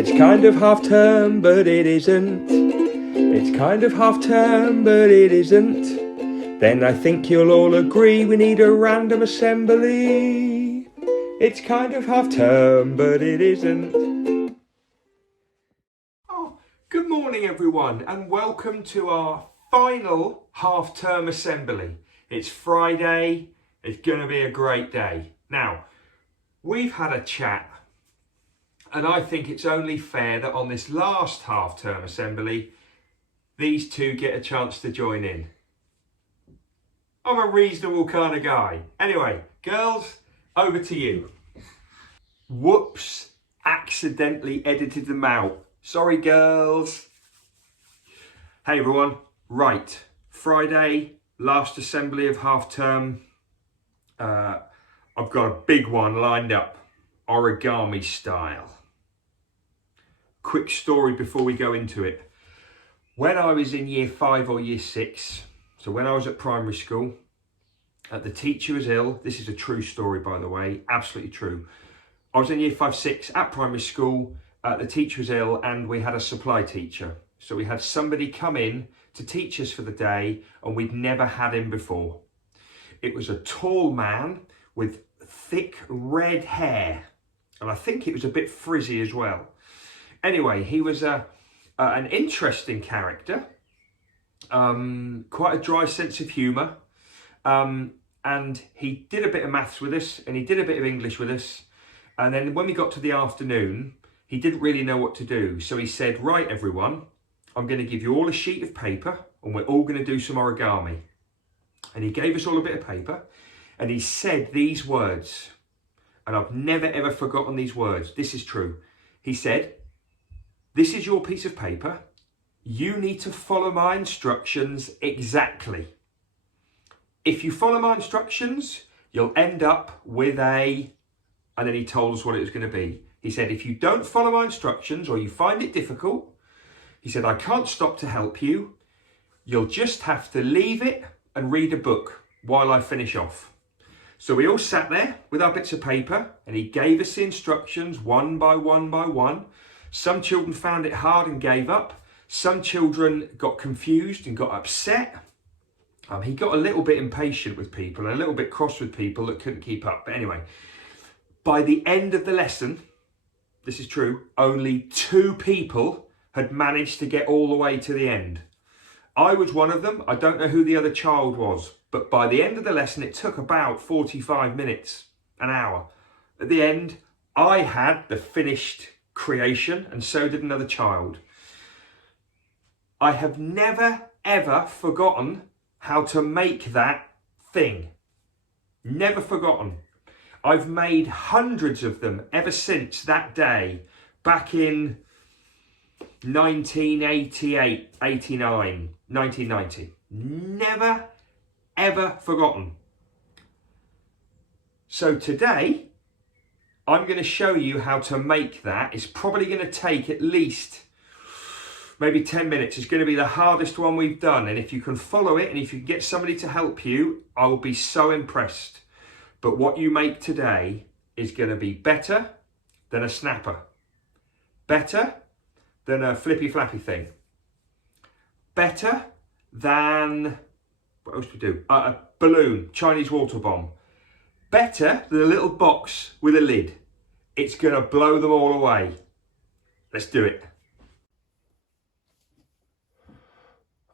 It's kind of half term, but it isn't. It's kind of half term, but it isn't. Then I think you'll all agree we need a random assembly. It's kind of half term, but it isn't. Oh, good morning everyone, and welcome to our final half term assembly. It's Friday, it's gonna be a great day. Now, we've had a chat, and I think it's only fair that on this last half term assembly, these two get a chance to join in. I'm a reasonable kind of guy. Anyway, girls, over to you. Whoops, accidentally edited them out. Sorry, girls. Hey everyone, right, Friday, last assembly of half term. I've got a big one lined up, origami style. Quick story before we go into it. When I was in year 5 or year 6, so when I was at primary school, the teacher was ill. This is a true story, by the way, absolutely true. I was in year 5, 6 at primary school, the teacher was ill and we had a supply teacher. So we had somebody come in to teach us for the day and we'd never had him before. It was a tall man with thick red hair, and I think it was a bit frizzy as well. Anyway, he was an interesting character, quite a dry sense of humour, and he did a bit of maths with us and he did a bit of English with us, and then when we got to the afternoon, he didn't really know what to do, so he said, right everyone, I'm going to give you all a sheet of paper and we're all going to do some origami. And he gave us all a bit of paper and he said these words, and I've never ever forgotten these words. This is true. He said, this is your piece of paper. You need to follow my instructions exactly. If you follow my instructions, you'll end up with a, and then he told us what it was going to be. He said, if you don't follow my instructions or you find it difficult, he said, I can't stop to help you. You'll just have to leave it and read a book while I finish off. So we all sat there with our bits of paper and he gave us the instructions one by one by one. Some children found it hard and gave up. Some children got confused and got upset. He got a little bit impatient with people and a little bit cross with people that couldn't keep up. But anyway, by the end of the lesson, this is true, only 2 people had managed to get all the way to the end. I was one of them. I don't know who the other child was, but by the end of the lesson, it took about 45 minutes, an hour. At the end, I had the finished creation and so did another child. I have never ever forgotten how to make that thing. Never forgotten. I've made hundreds of them ever since that day back in 1988, 89, 1990. Never ever forgotten. So today I'm going to show you how to make that. It's probably going to take at least maybe 10 minutes. It's going to be the hardest one we've done. And if you can follow it and if you can get somebody to help you, I will be so impressed. But what you make today is going to be better than a snapper. Better than a flippy flappy thing. Better than, what else do we do? A balloon, Chinese water bomb. Better than a little box with a lid. It's going to blow them all away. Let's do it.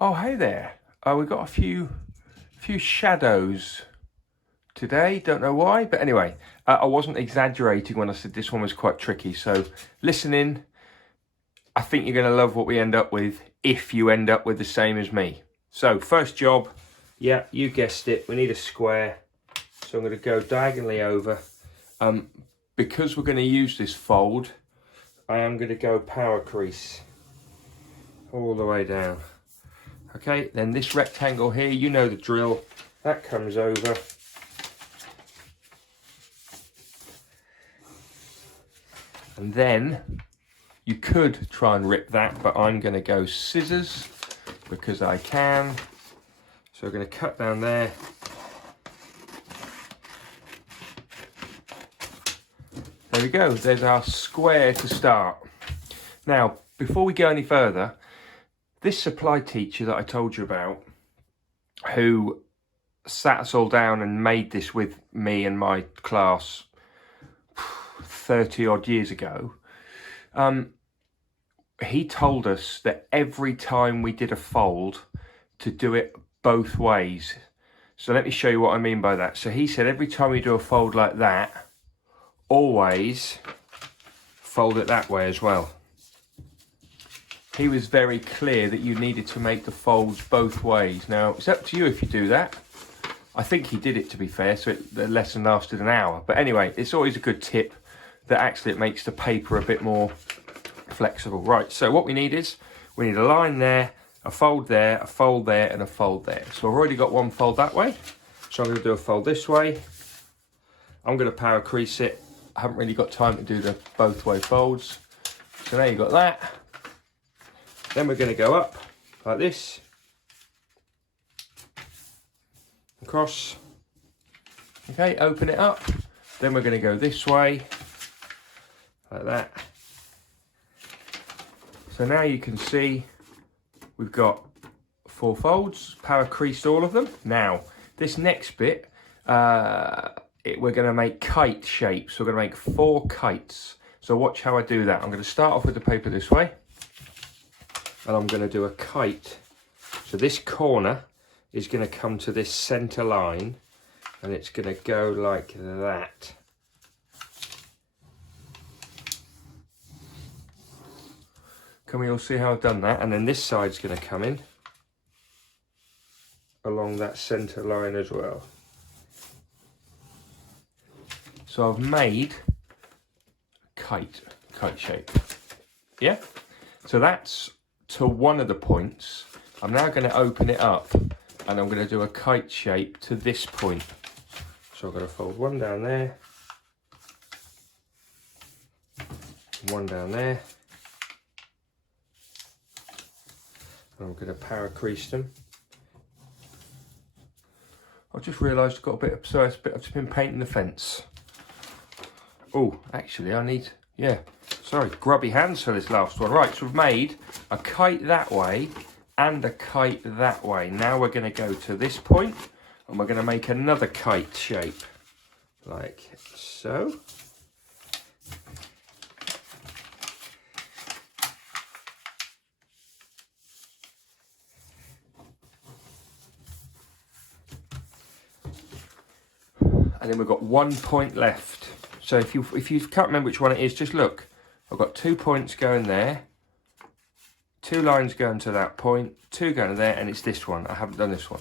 Oh, hey there. We've got a few shadows today. Don't know why, but anyway, I wasn't exaggerating when I said this one was quite tricky. So listen in. I think you're going to love what we end up with if you end up with the same as me. So first job, yeah, you guessed it. We need a square. So I'm going to go diagonally over. Because we're going to use this fold, I am going to go power crease all the way down. Okay, then this rectangle here, you know the drill. That comes over. And then you could try and rip that, but I'm going to go scissors because I can. So we're going to cut down there. There we go, there's our square to start. Now, before we go any further, this supply teacher that I told you about, who sat us all down and made this with me and my class 30 odd years ago, he told us that every time we did a fold, to do it both ways. So let me show you what I mean by that. So he said every time we do a fold like that, always fold it that way as well. He was very clear that you needed to make the folds both ways. Now, it's up to you if you do that. I think he did it, to be fair, so the lesson lasted an hour. But anyway, it's always a good tip that actually it makes the paper a bit more flexible. Right, so what we need is, we need a line there, a fold there, a fold there, and a fold there. So I've already got one fold that way. So I'm going to do a fold this way. I'm going to power crease it. I haven't really got time to do the both way folds. So now you've got that. Then we're going to go up like this. Across. Okay, open it up. Then we're going to go this way. Like that. So now you can see we've got 4 folds, power creased all of them. Now, this next bit, we're going to make kite shapes. So we're going to make 4 kites. So watch how I do that. I'm going to start off with the paper this way. And I'm going to do a kite. So this corner is going to come to this centre line. And it's going to go like that. Can we all see how I've done that? And then this side's going to come in along that centre line as well. So I've made a kite shape. Yeah? So that's to one of the points. I'm now going to open it up and I'm going to do a kite shape to this point. So I'm going to fold one down there, one down there. I'm going to power crease them. I just realised I've got a bit of, so I've just been painting the fence. Oh, actually I need, sorry, grubby hands for this last one. Right, so we've made a kite that way and a kite that way. Now we're going to go to this point and we're going to make another kite shape, like so. And then we've got 1 point left. So if you can't remember which one it is, just look. I've got 2 points going there, 2 lines going to that point, 2 going to there, and it's this one. I haven't done this one.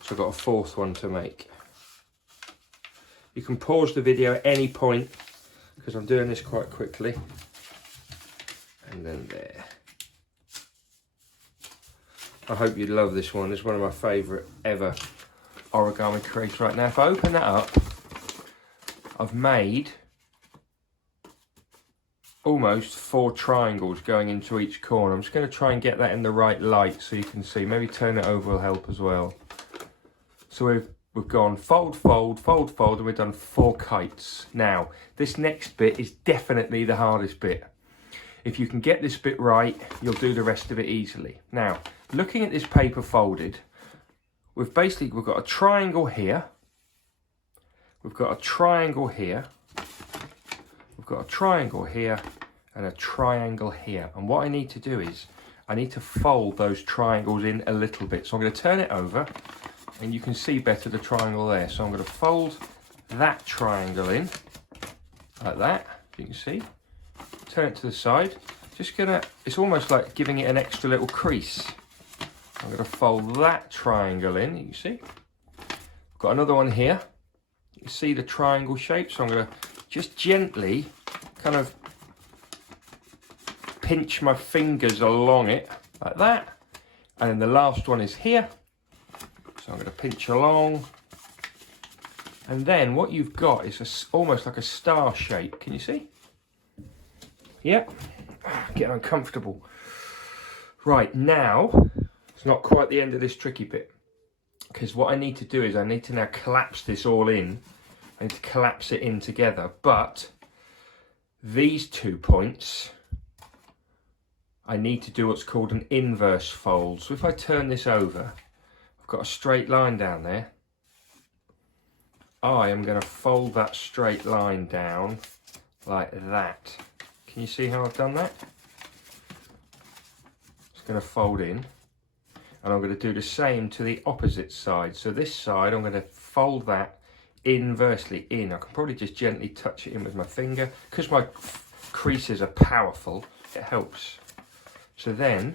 So I've got a 4th one to make. You can pause the video at any point, because I'm doing this quite quickly. And then there. I hope you love this one. It's one of my favourite ever origami creates right now. If I open that up, I've made almost 4 triangles going into each corner. I'm just going to try and get that in the right light so you can see. Maybe turn it over will help as well. So we've gone fold, fold, fold, fold, and we've done 4 kites. Now, this next bit is definitely the hardest bit. If you can get this bit right, you'll do the rest of it easily. Now, looking at this paper folded, we've got a triangle here, we've got a triangle here, we've got a triangle here, and a triangle here. And what I need to do is, I need to fold those triangles in a little bit. So I'm going to turn it over, and you can see better the triangle there. So I'm going to fold that triangle in, like that, you can see. Turn it to the side. It's almost like giving it an extra little crease. I'm going to fold that triangle in, you can see. I've got another one here. You can see the triangle shape, so I'm going to just gently kind of pinch my fingers along it, like that. And then the last one is here. So I'm going to pinch along. And then what you've got is almost like a star shape, can you see? Yep, getting uncomfortable. Right, now, it's not quite the end of this tricky bit, because what I need to do is I need to now collapse this all in. I need to collapse it in together, but these 2 points I need to do what's called an inverse fold. So if I turn this over, I've got a straight line down there. I am going to fold that straight line down like that. Can you see how I've done that? It's going to fold in, and I'm going to do the same to the opposite side. So this side, I'm going to fold that inversely in. I can probably just gently touch it in with my finger. Because my creases are powerful, it helps. So then,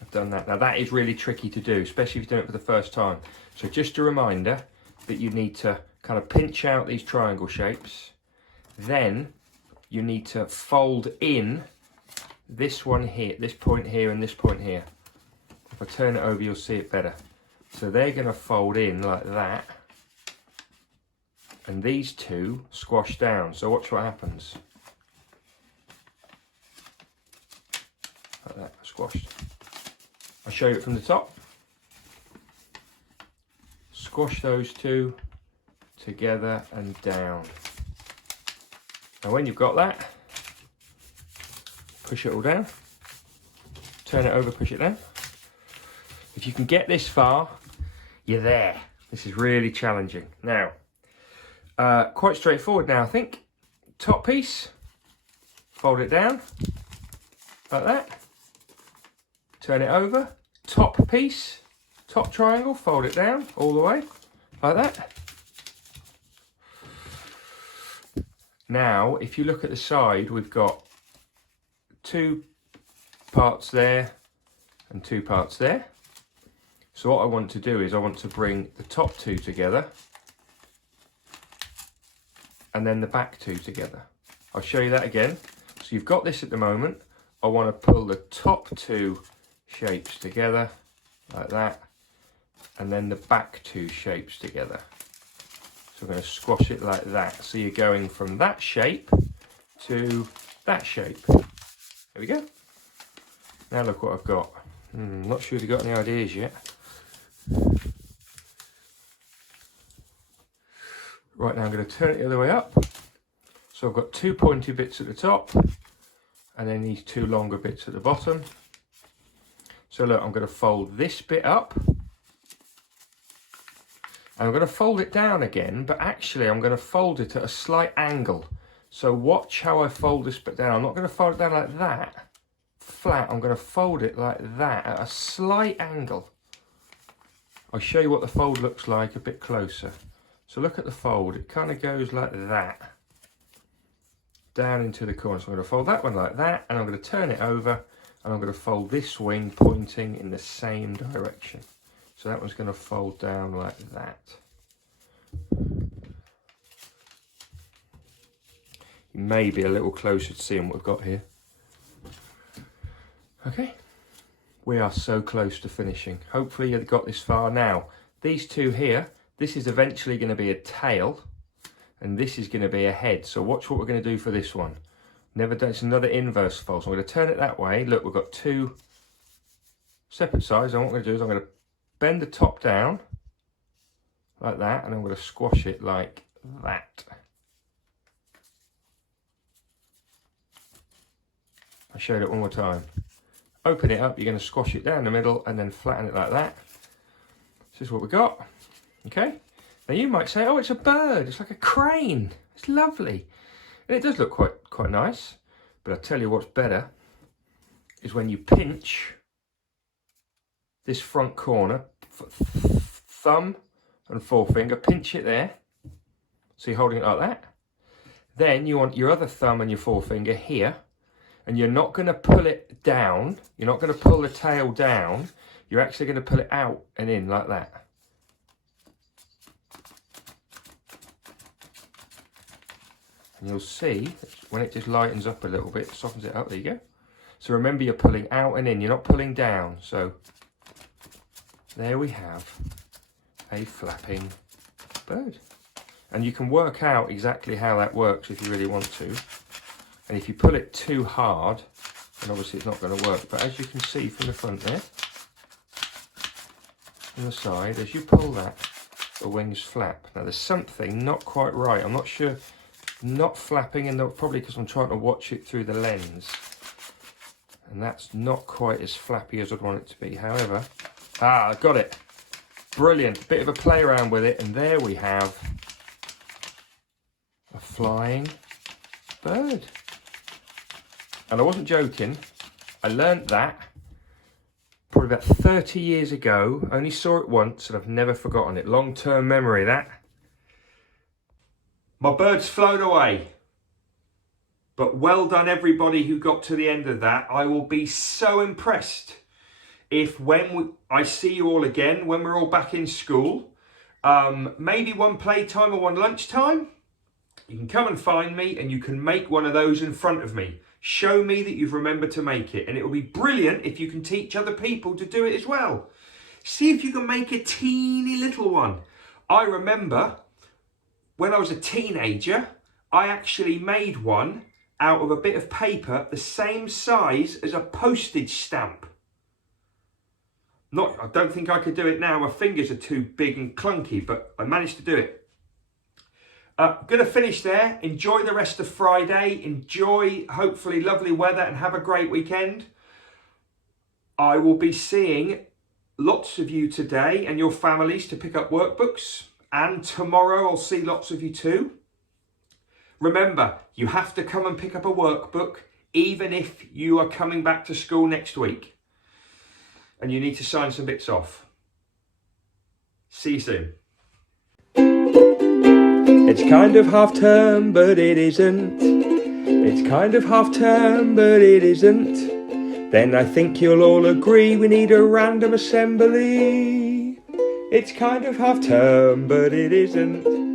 I've done that. Now that is really tricky to do, especially if you're doing it for the first time. So just a reminder that you need to kind of pinch out these triangle shapes. Then you need to fold in this one here, this point here and this point here. If I turn it over, you'll see it better. So they're going to fold in like that. And these two squash down. So watch what happens. Like that, squashed. I'll show you it from the top. Squash those two together and down. Now when you've got that, push it all down. Turn it over, push it down. If you can get this far, you're there. This is really challenging. Now, quite straightforward now, I think. Top piece, fold it down, like that. Turn it over, top piece, top triangle, fold it down all the way, like that. Now, if you look at the side, we've got 2 parts there and 2 parts there. So what I want to do is I want to bring the top 2 together and then the back 2 together. I'll show you that again. So you've got this at the moment. I want to pull the top 2 shapes together like that, and then the back 2 shapes together. So I'm going to squash it like that. So you're going from that shape to that shape. There we go. Now look what I've got. Not sure if you've got any ideas yet. Right, now I'm going to turn it the other way up. So I've got 2 pointy bits at the top and then these 2 longer bits at the bottom. So look, I'm going to fold this bit up. And I'm going to fold it down again, but actually I'm going to fold it at a slight angle. So watch how I fold this bit down. I'm not going to fold it down like that, flat. I'm going to fold it like that at a slight angle. I'll show you what the fold looks like a bit closer. So look at the fold. It kind of goes like that, down into the corner. So I'm going to fold that one like that, and I'm going to turn it over, and I'm going to fold this wing pointing in the same direction. So that one's going to fold down like that. You may be a little closer to seeing what we've got here. Okay, we are so close to finishing. Hopefully you've got this far. Now, these 2 here, this is eventually going to be a tail, and this is going to be a head. So watch what we're going to do for this one. Never done, it's another inverse fold. So I'm going to turn it that way. Look, we've got 2 separate sides, and what I'm going to do is I'm going to bend the top down like that, and I'm going to squash it like that. I'll show you it one more time. Open it up, you're going to squash it down the middle and then flatten it like that. This is what we got. Okay. Now you might say, oh, it's a bird. It's like a crane. It's lovely. And it does look quite nice. But I'll tell you what's better is when you pinch this front corner, thumb and forefinger, pinch it there. So you're holding it like that. Then you want your other thumb and your forefinger here, and you're not going to pull it down. You're not going to pull the tail down. You're actually going to pull it out and in like that. And you'll see when it just lightens up a little bit, softens it up. There you go. So remember, you're pulling out and in. You're not pulling down. So there we have a flapping bird. And you can work out exactly how that works if you really want to. And if you pull it too hard, then obviously it's not going to work. But as you can see from the front there, from the side, as you pull that, the wings flap. Now there's something not quite right. I'm not sure, not flapping, and probably because I'm trying to watch it through the lens. And that's not quite as flappy as I'd want it to be. However, I got it. Brilliant. Bit of a play around with it. And there we have a flying bird. And I wasn't joking. I learnt that probably about 30 years ago. Only saw it once and I've never forgotten it. Long-term memory, that. My bird's flown away. But well done everybody who got to the end of that. I will be so impressed if I see you all again, when we're all back in school, maybe one playtime or one lunchtime, you can come and find me and you can make one of those in front of me. Show me that you've remembered to make it. And it will be brilliant if you can teach other people to do it as well. See if you can make a teeny little one. I remember when I was a teenager, I actually made one out of a bit of paper the same size as a postage stamp. I don't think I could do it now. My fingers are too big and clunky, but I managed to do it. Going to finish there. Enjoy the rest of Friday. Enjoy, hopefully, lovely weather and have a great weekend. I will be seeing lots of you today and your families to pick up workbooks. And tomorrow I'll see lots of you too. Remember, you have to come and pick up a workbook, even if you are coming back to school next week. And you need to sign some bits off. See you soon. It's kind of half term, but it isn't. It's kind of half term, but it isn't. Then I think you'll all agree we need a random assembly. It's kind of half term, but it isn't.